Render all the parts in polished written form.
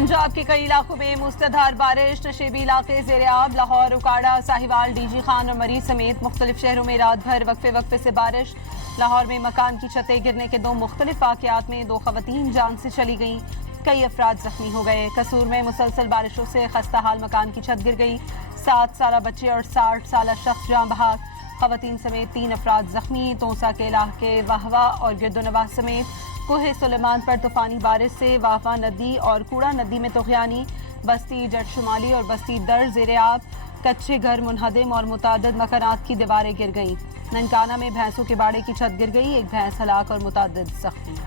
पंजाब के कई इलाकों में मूसलाधार बारिश, नशेबी इलाके ज़ेर-ए-आब। लाहौर, उकाड़ा, साहिवाल, डीजी खान और मरीज समेत मुख्तलिफ शहरों में रात भर वक्फे वक्फे से बारिश। लाहौर में मकान की छतें गिरने के 2 मुख्तलिफ वाक़यात में 2 खवातीन जान से चली गईं, कई अफराद जख्मी हो गए। कसूर में मुसलसल बारिशों से खस्ता हाल मकान की छत गिर गई, 7 साला बच्चे और 60 साला शख्स जाँ बहक। खवातीन समेत 3 अफराद जख्मी। तोसा के इलाके वाहवा और गिरदोनवाह समेत कोहे सुलेमान पर तूफानी बारिश से वाहवा नदी और कूड़ा नदी में तोगयानी। बस्ती जट शुमाली और बस्ती दर ज़ेर-ए-आब। कच्चे घर मुनहदम और मुतादिद मकानात की दीवारें गिर गईं। ननकाना में भैंसों के बाड़े की छत गिर गई, एक भैंस हलाक और मुतादिद जख्मी।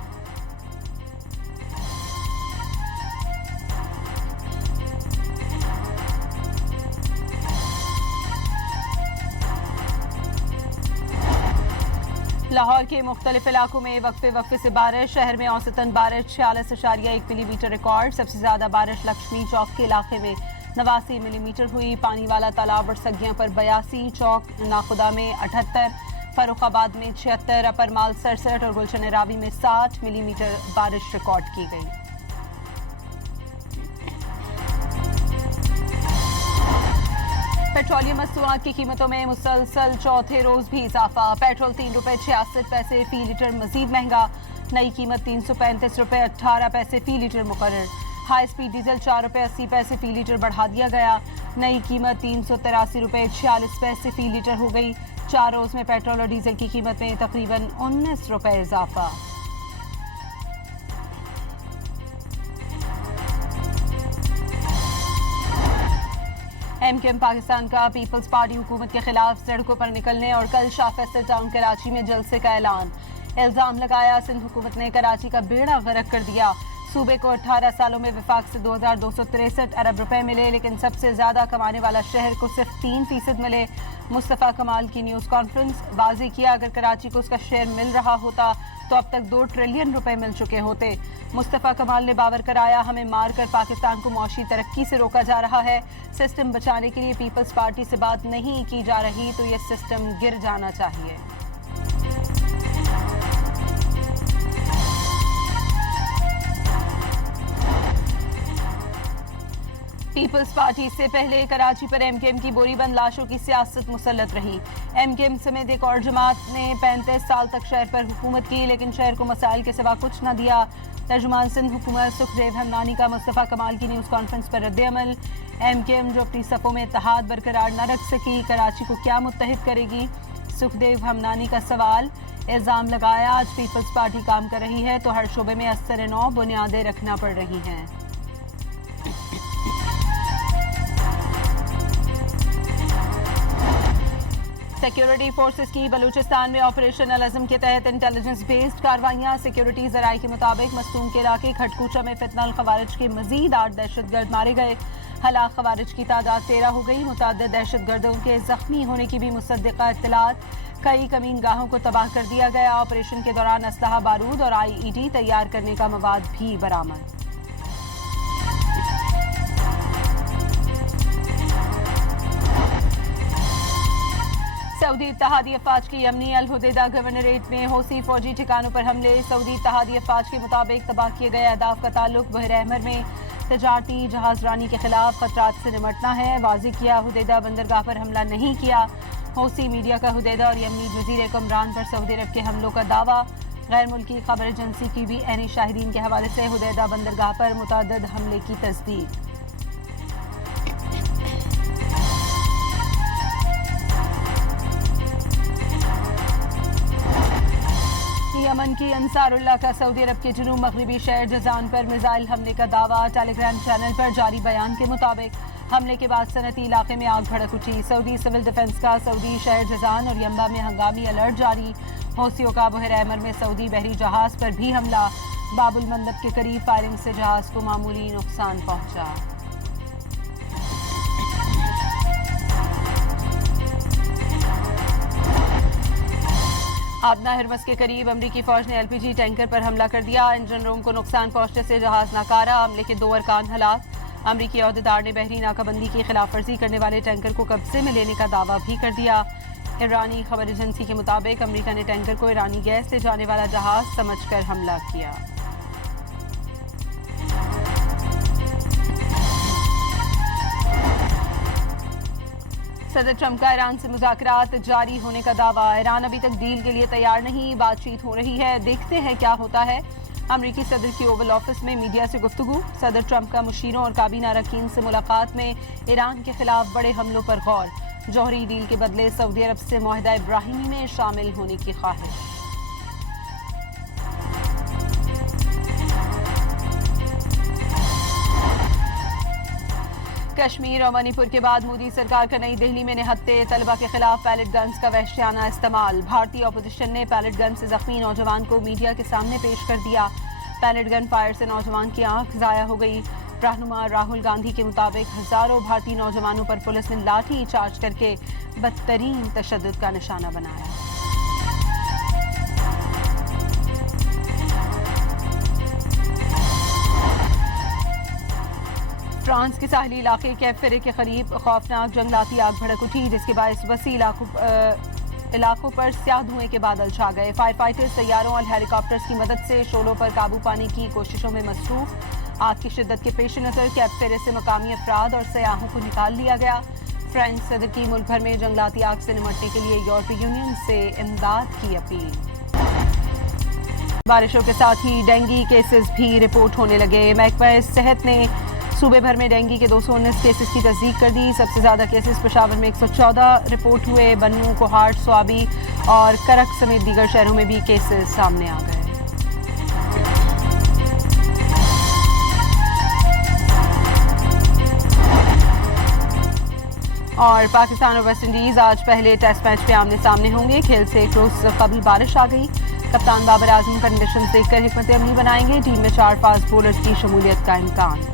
लाहौर के मुख्तलिफ इलाकों में वक्फे वक्फे से बारिश। शहर में औसतन बारिश 46.1 मिलीमीटर रिकॉर्ड। सबसे ज्यादा बारिश लक्ष्मी चौक के इलाके में 89 मिलीमीटर हुई। पानी वाला तालाब और सगियां पर 82, चौक नाखुदा में 78, फरुखाबाद में 76, अपर माल 67 और गुलशन रावी में 60 मिलीमीटर बारिश रिकॉर्ड की गई। पेट्रोलियम मसनूआत की कीमतों में मुसलसल चौथे रोज भी इजाफा। पेट्रोल 3 रुपये 66 पैसे फी लीटर मजीद महंगा। नई कीमत 335 रुपये 18 पैसे फी लीटर मुकर्रर। हाई स्पीड डीजल 4 रुपये 80 पैसे फी लीटर बढ़ा दिया गया। नई कीमत 383 रुपये 46 पैसे फी लीटर हो गई। 4 रोज में पेट्रोल और डीजल की कीमत में तकरीबन 19 रुपये इजाफा। एमकेएम पाकिस्तान का पीपल्स पार्टी हुकूमत के खिलाफ सड़कों पर निकलने और कल शाह फैसल टाउन कराची में जलसे का ऐलान। इल्जाम लगाया सिंध हुकूमत ने कराची का बेड़ा गर्क कर दिया। सूबे को 18 सालों में विफाक से 2263 अरब रुपए मिले, लेकिन सबसे ज्यादा कमाने वाला शहर को सिर्फ 3% मिले। मुस्तफा कमाल की न्यूज कॉन्फ्रेंस। वाज़ेह किया अगर कराची को उसका शेयर मिल रहा होता तो अब तक 2 ट्रिलियन रुपए मिल चुके होते। मुस्तफा कमाल ने बावर कराया हमें मारकर पाकिस्तान को मौशी तरक्की से रोका जा रहा है। सिस्टम बचाने के लिए पीपल्स पार्टी से बात नहीं की जा रही तो ये सिस्टम गिर जाना चाहिए। पीपल्स पार्टी से पहले कराची पर एमकेएम की बोरीबंद लाशों की सियासत मुसल्लत रही। एमकेएम समेत एक और जमात ने 35 साल तक शहर पर हुकूमत की, लेकिन शहर को मसाइल के सिवा कुछ न दिया। तर्जुमान सिंध हुकूमत सुखदेव हमनानी का मुस्तफा कमाल की न्यूज़ कॉन्फ्रेंस पर रद्द-ए-अमल। एमकेएम जो अपनी सफ़ों में इत्तेहाद बरकरार न रख सकी, कराची को क्या मुत्तहिद करेगी? सुखदेव हमनानी का सवाल। इल्ज़ाम लगाया आज पीपल्स पार्टी काम कर रही है तो हर शोबे में अस्तर नौ बुनियादें रखना पड़ रही हैं। सिक्योरिटी फोर्सेस की बलूचिस्तान में ऑपरेशन अल-अज़म के तहत इंटेलिजेंस बेस्ड कार्रवाइयां। सिक्योरिटी जराये के मुताबिक मस्तूम के इलाके खटकूचा में फितनल खवारिज के मजीद 8 दहशतगर्द मारे गए। हलाक खवारिज की तादाद 13 हो गई। मुतअद्दिद दहशतगर्दों के जख्मी होने की भी मुसद्दिका इत्तलात। कई कमीन गाहों को तबाह कर दिया गया। ऑपरेशन के दौरान असलहा, बारूद और IED तैयार करने का मवाद भी बरामद। सऊदी इत्तेहादी अफवाज की यमनी अल हुदैदा गवर्नरेट में हौसी फौजी ठिकानों पर हमले। सऊदी इत्तेहादी अफवाज के मुताबिक तबाह किए गए अहदाफ का ताल्लुक बहर अहमर में तजारती जहाज रानी के खिलाफ खतरात से निमटना है। वाज़ेह किया हुदैदा बंदरगाह पर हमला नहीं किया। हौसी मीडिया का हुदैदा और यमनी वज़ीर कमरान पर सऊदी अरब के हमलों का दावा। गैर मुल्की खबर एजेंसी की भी ऐनी शाहिदीन के हवाले से हुदैदा बंदरगाह पर मुतअद्दिद हमले की तस्दीक। यमन की अंसारुल्लाह का सऊदी अरब के जुनूब मगरबी शहर जजान पर मिसाइल हमले का दावा। टेलीग्राम चैनल पर जारी बयान के मुताबिक हमले के बाद सनती इलाके में आग भड़क उठी। सऊदी सिविल डिफेंस का सऊदी शहर जजान और यम्बा में हंगामी अलर्ट जारी। हौसियों का बहर अहमर में सऊदी बहरी जहाज पर भी हमला। बाबुल मंदब के करीब फायरिंग से जहाज को मामूली नुकसान पहुंचा। आबना हिरमस के करीब अमरीकी फौज ने LPG टैंकर पर हमला कर दिया। इंजन रूम को नुकसान पहुंचने से जहाज नाकारा। हमले के 2 अरकान हलाक। अमरीकी अहदेदार ने बहरी नाकाबंदी की खिलाफ वर्जी करने वाले टैंकर को कब्जे में लेने का दावा भी कर दिया। ईरानी खबर एजेंसी के मुताबिक अमरीका ने टैंकर को ईरानी गैस से जाने वाला जहाज समझकर हमला किया। सदर ट्रंप का ईरान से मुज़ाकरात जारी होने का दावा। ईरान अभी तक डील के लिए तैयार नहीं, बातचीत हो रही है, देखते हैं क्या होता है। अमरीकी सदर की ओवल ऑफिस में मीडिया से गुफ्तगू। सदर ट्रंप का मुशीरों और काबीना अरकान से मुलाकात में ईरान के खिलाफ बड़े हमलों पर गौर। जौहरी डील के बदले सऊदी अरब से मुआहदा इब्राहिमी में शामिल होने की ख्वाहिश। कश्मीर और मणिपुर के बाद मोदी सरकार का नई दिल्ली में निहत्ते। तलबा के खिलाफ पैलेट गन्स का वहशियाना इस्तेमाल। भारतीय अपोजिशन ने पैलेट गन से जख्मी नौजवान को मीडिया के सामने पेश कर दिया। पैलेट गन फायर से नौजवान की आंख जाया हो गई। रहनुमा राहुल गांधी के मुताबिक हजारों भारतीय नौजवानों पर पुलिस ने लाठी चार्ज करके बदतरीन तशद्दुद का निशाना बनाया। फ्रांस के साहली इलाके कैप फेरे के करीब खौफनाक जंगलाती आग भड़क उठी, जिसके बायस वसी इलाकों पर स्याह धुएं के बादल छा गए। फायर फाइटर्स तैयारों और हेलीकॉप्टर्स की मदद से शोलों पर काबू पाने की कोशिशों में मसरूफ। आग की शिद्दत के पेश नजर कैप फेरे से मकामी अफराद और सयाहों को निकाल लिया गया। फ्रेंच सदर की मुल्क भर में जंगलाती आग से निमटने के लिए यूरोपीय यूनियन से इमदाद की अपील। बारिशों के साथ ही डेंगू केसेस भी रिपोर्ट होने लगे। महकमा सेहत ने सूबे भर में डेंगू के 219 केसेस की तस्दीक कर दी। सबसे ज्यादा केसेस पेशावर में 114 रिपोर्ट हुए। बन्नू, कोहाट, स्वाबी और करक समेत दीगर शहरों में भी केसेस सामने आ गए। और पाकिस्तान और वेस्ट इंडीज आज पहले टेस्ट मैच में आमने सामने होंगे। खेल से एक रोज कबल बारिश आ गई। कप्तान बाबर आजम कंडीशन देखकर हिकमत अमली बनाएंगे। टीम में 4 फास्ट बॉलर्स की शमूलियत का इम्कान।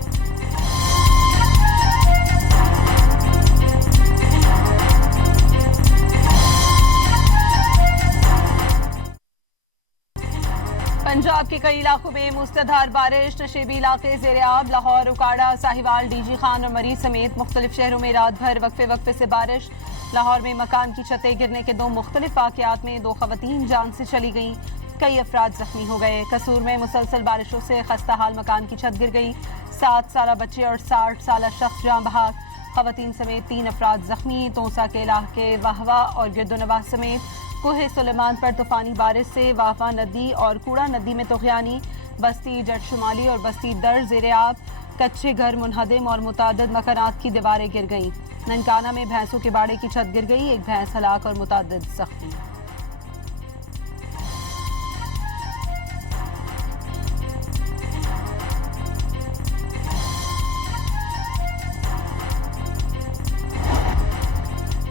पंजाब के कई इलाकों में मूसलाधार बारिश। नशेबी इलाके ज़ेरे आब। लाहौर, उकाड़ा, साहिवाल, डीजी खान और मरीज समेत मुख्तलिफ शहरों में रात भर वक्फे वक्फे से बारिश। लाहौर में मकान की छतें गिरने के 2 मुख्तलिफ वाक़यात में 2 खवातीन जान से चली गईं। कई अफराद जख्मी हो गए। कसूर में मुसलसल बारिशों से खस्ता हाल मकान की छत गिर गई। 7 साल बच्चे और 60 साल शख्स जाँ बहक। खवातीन समेत 3 अफराद जख्मी। तोसा के इलाके वाहवा और गिरदोनवाह समेत कोहे सुलेमान पर तूफानी बारिश से वाहवा नदी और कूड़ा नदी में तोगयानी। बस्ती जट शुमाली और बस्ती दर ज़ेरे आब। कच्चे घर मुनहदम और मुतादिद मकानात की दीवारें गिर गईं। ननकाना में भैंसों के बाड़े की छत गिर गई। एक भैंस हलाक और मुतादिद जख्मी।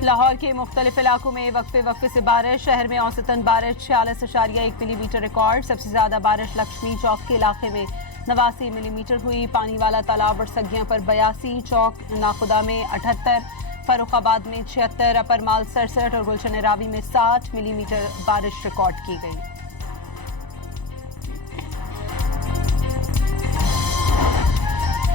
लाहौर के मुख्तलिफ इलाकों में वक्फे वक्फे से बारिश। शहर में औसतन बारिश 46.1 मिलीमीटर रिकॉर्ड। सबसे ज्यादा बारिश लक्ष्मी चौक के इलाके में 89 मिलीमीटर हुई। पानी वाला तालाब और सगियां पर 82, चौक नाखुदा में 78, फरुखाबाद में 76, अपर माल 67 और गुलशन रावी में 60 मिलीमीटर बारिश रिकॉर्ड की गई।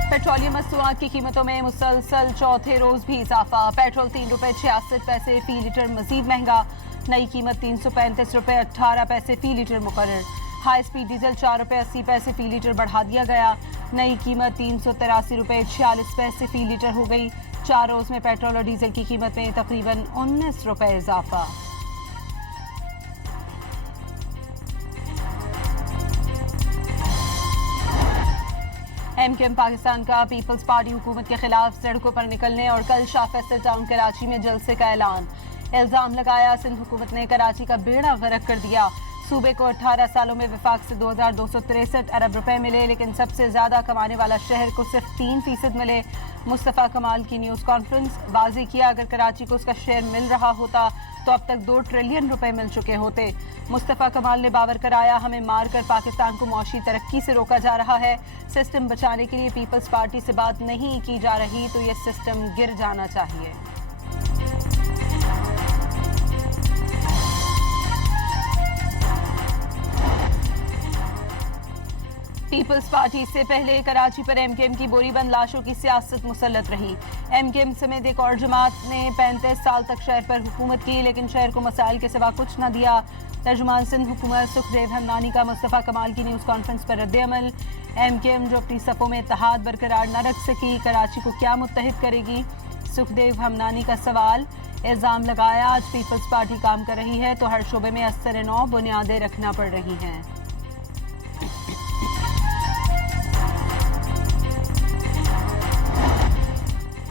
पेट्रोलियम मसनूआत की कीमतों में मुसलसल चौथे रोज भी इजाफा। पेट्रोल 3 रुपये 66 पैसे फी लीटर मजीद महंगा। नई कीमत 335 रुपये 18 पैसे फी लीटर मुकर्रर। हाई स्पीड डीजल 4 रुपये 80 पैसे फी लीटर बढ़ा दिया गया। नई कीमत 383 रुपये 46 पैसे फी लीटर हो गई। 4 रोज में पेट्रोल और डीजल की कीमत में तकरीबन 19 रुपये इजाफा। एमकेएम पाकिस्तान का पीपल्स पार्टी हुकूमत के खिलाफ सड़कों पर निकलने और कल शाह फैसल टाउन कराची में जलसे का ऐलान। इल्जाम लगाया सिंध हुकूमत ने कराची का बेड़ा गर्क कर दिया। सूबे को 18 सालों में विफाक से 2263 अरब रुपए मिले, लेकिन सबसे ज्यादा कमाने वाला शहर को सिर्फ 3% मिले। मुस्तफ़ा कमाल की न्यूज़ कॉन्फ्रेंस। वाज़ेह किया अगर कराची को उसका शेयर मिल रहा होता तो अब तक 2 ट्रिलियन रुपए मिल चुके होते। मुस्तफ़ा कमाल ने बावर कराया हमें मारकर पाकिस्तान को मौशी तरक्की से रोका जा रहा है। सिस्टम बचाने के लिए पीपल्स पार्टी से बात नहीं की जा रही तो ये सिस्टम गिर जाना चाहिए। पीपल्स पार्टी से पहले कराची पर एमकेएम की बोरीबंद लाशों की सियासत मुसल्लत रही। एमकेएम समेत एक और जमात ने 35 साल तक शहर पर हुकूमत की, लेकिन शहर को मसाइल के सिवा कुछ न दिया। तर्जुमान सिंध हुकूमत सुखदेव हमदानी का मुस्तफ़ा कमाल की न्यूज़ कॉन्फ्रेंस पर रद्द-ए-अमल। एमकेएम जो अपनी सफ़ों में इत्तेहाद बरकरार न रख सकी, कराची को क्या मुत्तहिद करेगी। सुखदेव हमनानी का सवाल, इल्जाम लगाया आज पीपल्स पार्टी काम कर रही है तो हर शोबे में अस्तर नौ बुनियादें रखना पड़ रही हैं।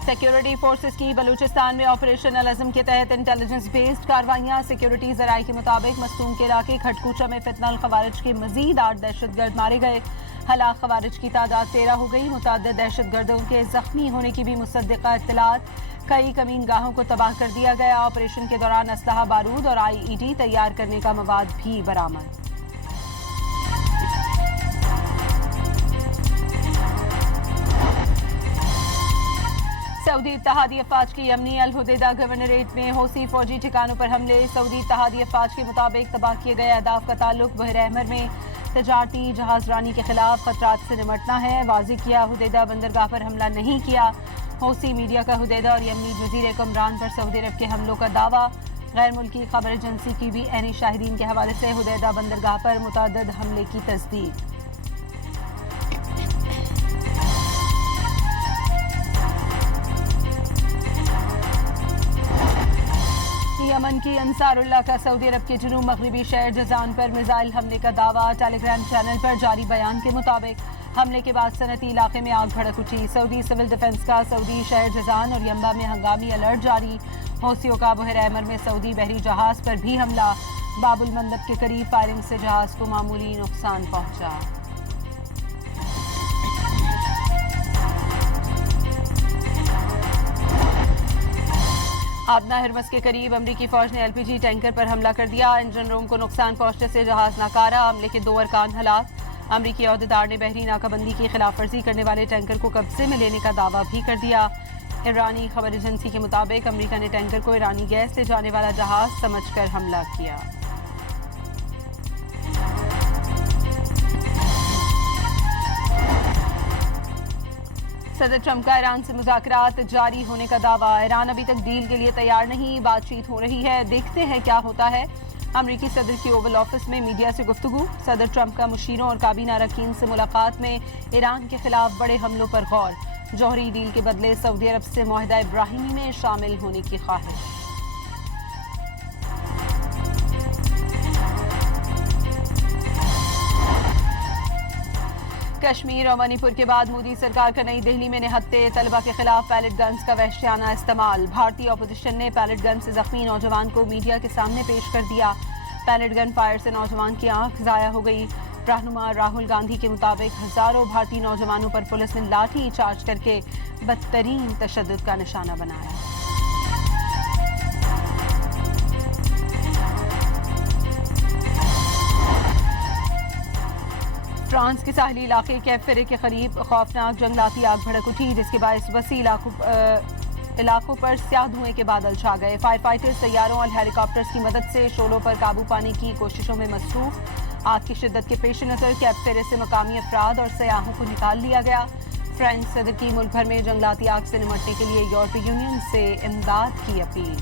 सिक्योरिटी फोर्सेस की बलूचिस्तान में ऑपरेशन अल-अज़म के तहत इंटेलिजेंस बेस्ड कार्रवाइयां। सिक्योरिटी जराये के मुताबिक मस्तूम के इलाके खटकूचा में फितनल खवारिज के मजीद 8 दहशतगर्द मारे गए। हलाक खवारिज की तादाद 13 हो गई। मुतअद्दिद दहशतगर्दों के जख्मी होने की भी मुसद्दिका इत्तलात। कई कमीन गाहों को तबाह कर दिया गया। ऑपरेशन के दौरान असलहा, बारूद और IED तैयार करने का मवाद भी बरामद। सऊदी इत्तेहादी अफवाज की यमनी अल हुदैदा गवर्नरेट में हौसी फौजी ठिकानों पर हमले। सऊदी इत्तेहादी अफवाज के मुताबिक तबाह किए गए अहदाफ का ताल्लुक बहर अहमर में तजारती जहाजरानी के खिलाफ खतरात से निमटना है। वाज़ेह किया हुदैदा बंदरगाह पर हमला नहीं किया। हौसी मीडिया का हुदैदा और यमनी वज़ीर कमरान पर सऊदी अरब के हमलों का दावा। गैर मुल्की खबर एजेंसी की भी ऐनी शाहिदीन के हवाले से हुदैदा बंदरगाह पर मुतअद्दिद हमले की तस्दीक। यमन की अंसारुल्लाह का सऊदी अरब के जुनूब मगरबी शहर जजान पर मिसाइल हमले का दावा। टेलीग्राम चैनल पर जारी बयान के मुताबिक हमले के बाद सनती इलाके में आग भड़क उठी। सऊदी सिविल डिफेंस का सऊदी शहर जजान और यम्बा में हंगामी अलर्ट जारी। हौसियों का बहर अहमर में सऊदी बहरी जहाज पर भी हमला। बाबुल मंदब के करीब फायरिंग से जहाज को मामूली नुकसान पहुंचा। आबना हिरमस के करीब अमरीकी फौज ने LPG टैंकर पर हमला कर दिया। इंजन रूम को नुकसान पहुंचने से जहाज नाकारा। हमले के 2 अरकान हलाक। अमरीकी अहदेदार ने बहरी नाकाबंदी की खिलाफ वर्जी करने वाले टैंकर को कब्जे में लेने का दावा भी कर दिया। ईरानी खबर एजेंसी के मुताबिक अमरीका ने टैंकर को ईरानी गैस ले जाने वाला जहाज समझकर हमला किया। सदर ट्रंप का ईरान से मुज़ाकरात जारी होने का दावा। ईरान अभी तक डील के लिए तैयार नहीं, बातचीत हो रही है, देखते हैं क्या होता है। अमरीकी सदर की ओवल ऑफिस में मीडिया से गुफ्तगू। सदर ट्रंप का मुशीरों और काबीना अरकान से मुलाकात में ईरान के खिलाफ बड़े हमलों पर गौर। जौहरी डील के बदले सऊदी अरब से मुआहदा इब्राहिमी में शामिल होने की ख्वाहिश। कश्मीर और मणिपुर के बाद मोदी सरकार का नई दिल्ली में निहत्ते। तलबा के खिलाफ पैलेट गन्स का वहशियाना इस्तेमाल। भारतीय अपोजिशन ने पैलेट गन से जख्मी नौजवान को मीडिया के सामने पेश कर दिया। पैलेट गन फायर से नौजवान की आंख जाया हो गई। रहनुमा राहुल गांधी के मुताबिक हजारों भारतीय नौजवानों पर पुलिस ने लाठी चार्ज करके बदतरीन तशद्दुद का निशाना बनाया। फ्रांस के साहली इलाके कैप फेरे के करीब खौफनाक जंगलाती आग भड़क उठी, जिसके बायस वसी इलाकों पर स्याह धुएं के बादल छा गए। फायर फाइटर्स तैयारों और हेलीकॉप्टर्स की मदद से शोलों पर काबू पाने की कोशिशों में मसरूफ। आग की शिद्दत के पेश नज़र कैप फेरे से मकामी अफराद और सयाहों को निकाल लिया गया। फ्रेंच सदर की मुल्क भर में जंगलाती आग से निमटने के लिए यूरोपीय यूनियन से इमदाद की अपील।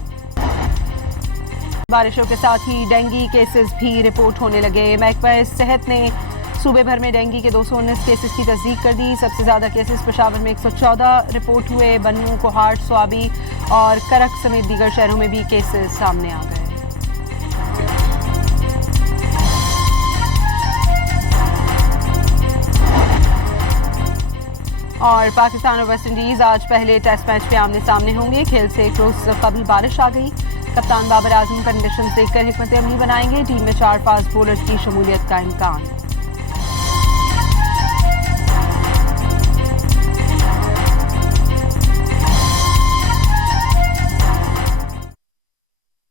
बारिशों के साथ ही डेंगू केसेस भी रिपोर्ट होने लगे। महकमा सेहत ने सूबे भर में डेंगू के 219 केसेस की तस्दीक कर दी। सबसे ज्यादा केसेस पेशावर में 114 रिपोर्ट हुए। बन्नू, कोहाट, स्वाबी और करक समेत दीगर शहरों में भी केसेस सामने आ गए। और पाकिस्तान और वेस्ट इंडीज आज पहले टेस्ट मैच पे आमने सामने होंगे। खेल से एक रोज कबल बारिश आ गई। कप्तान बाबर आजम कंडीशंस देखकर हिकमत अमली बनाएंगे। टीम में 4 फास्ट बॉलर्स की शमूलियत का इम्कान।